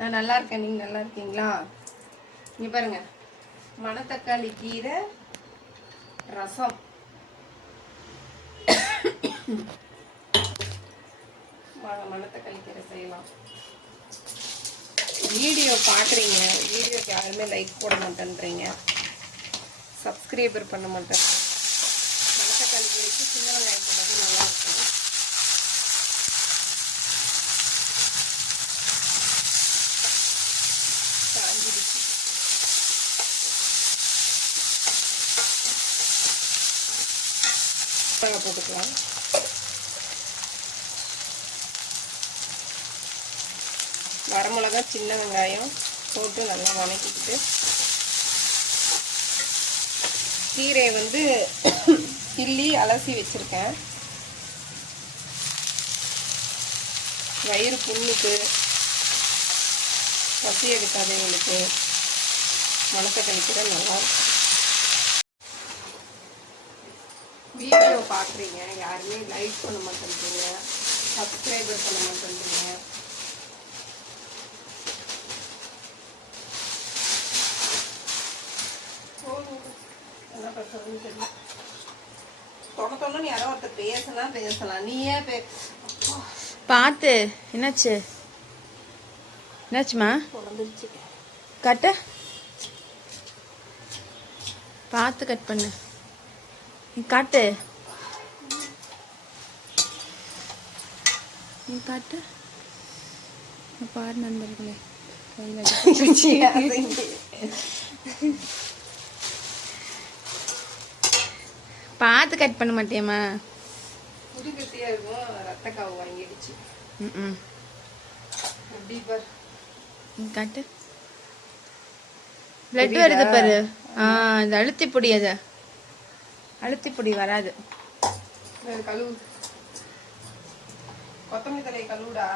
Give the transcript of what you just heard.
நான் நல்லா இருக்கேன், நீங்க நல்லா இருக்கீங்களா? இங்க பாருங்க, மணத்தக்காளி கீரை ரசம். மணத்தக்காளி கீரை செய்யலாம். வீடியோ பார்க்குறீங்க, வீடியோக்கு யாருமே லைக் போட மாட்டேன்றீங்க, சப்ஸ்கிரைபர் பண்ண மாட்டேன். மணத்தக்காளி கீரைக்கு சின்ன வெங்காயம் போடுறது நல்லா இருக்கும். போட்டுக்கலாம். வரமிளகா, சின்ன வெங்காயம் போட்டு நல்லா வதக்கிக்கிட்டு, கீரையை வந்து கிள்ளி அலசி வச்சிருக்கேன். வயிறு புண்ணுக்கு, பசி எடுக்காதவங்களுக்கு மணத்தக்காளி கீரை நல்லா இருக்கும். வீடியோ பார்க்குறீங்க, யாருமே லைக் பண்ண மாட்டேன்றீங்க, சப்ஸ்கிரைபர் பண்ண மாட்டேன்றீங்க. என்ன பண்ணுறதுன்னு தெரியல. தொண்ணு யாரோ ஒருத்தர் பேசலாம். நீயே பார்த்து. என்னாச்சுமா? தொடர்ந்துருச்சு. கட்ட பார்த்து கட் பண்ணு. காட்டு, நீ காட்டு. பாரு நண்பர்களே, பார்த்து கட் பண்ண மாட்டியம்மா? புதுகத்தியா இருக்கும், ரத்தக்காவு வாங்கிடுச்சு. காட்டு, பிளட் வருது பாரு. அது அழுத்தி பொடி, அது அழுத்தி பொடி வராது. கழுவு, கொத்தமல்லி தலையை கழுவுடா.